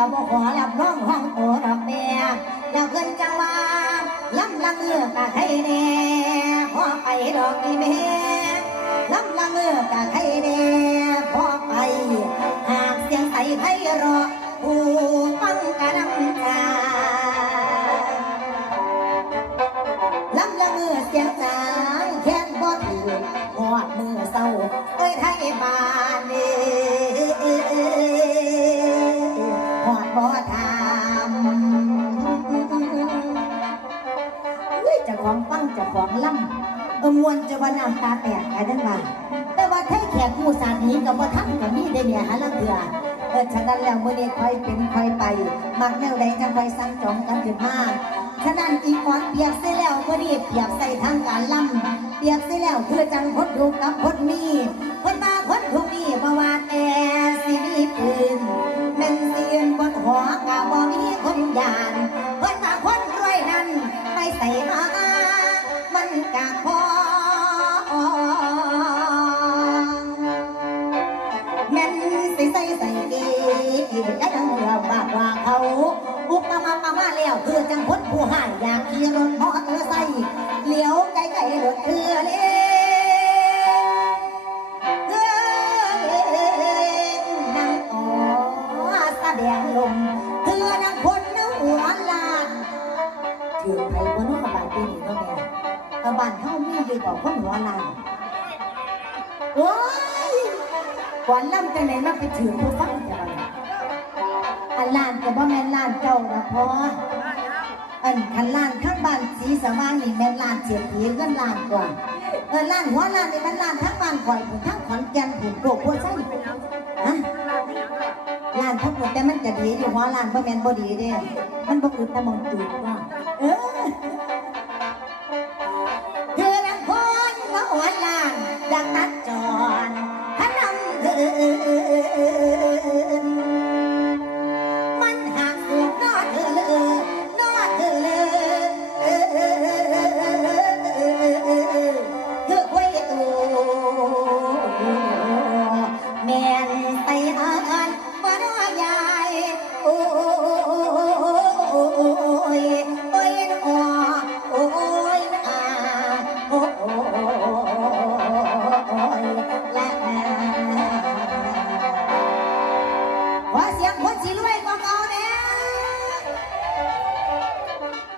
ก็บ่ขอรับร้องห้องโตดอกแม่แล้วเพิ่นจังว่าลำละเมือกะไทยแน่ขอไปดอกอีแม่ลำละเมือกะไทย ของล่ำเออมวนจะว่าน้ำตาแตกไอ้นั่นว่าแต่ว่าไทยแขกมู่สาดนี้กับว่าทั้งกับนี่ได้เนี่ยฮะลังเถื่อเออฉะนั้นแล้วเมื่อนี้ค่อยเป็นค่อยไป มักแนวใดจะค่อยสั่งจองกันถึงมากฉะนั้นอีกอนเปียกเสียแล้วก็ดีเปียกใส่ทางการล่ำเปียกเสียแล้วเพื่อจังพดลูกกับพดมี คือจังพ้นผู้หายอยากขี่รถมอเตอร์ไซค์เลี้ยวไกลๆรถเรือเล่เรือเล่นางอ๋อแสดงลมเธอนางคนน้ำหัวลานถือไผ่บนหัวบาดปีนี้เนาะแม่กระบานเท่ามีอยู่ต่อคนหัวลานโอ้ยก่อนล่ำจังไหนมาไปถือผู้ฟังจะบังอันลานก็บ่แม่นลานเจ้านะพ่อ อันคันลานข้างบ้านสีสว่างนี่แม่นลานเสียผีเงินลานกว่าเออลานหัวลานนี่มันลานทั้งบ้านข่อยผมทั้งขอนแก่นผมโกกหัวใช่ฮะลานทั้งหมดแต่มันจะดีอยู่หัวลานบ่แม่นบ่ดีเด้มันบ่อึดแต่มองจุดว่าเออ 我想，我只录一个。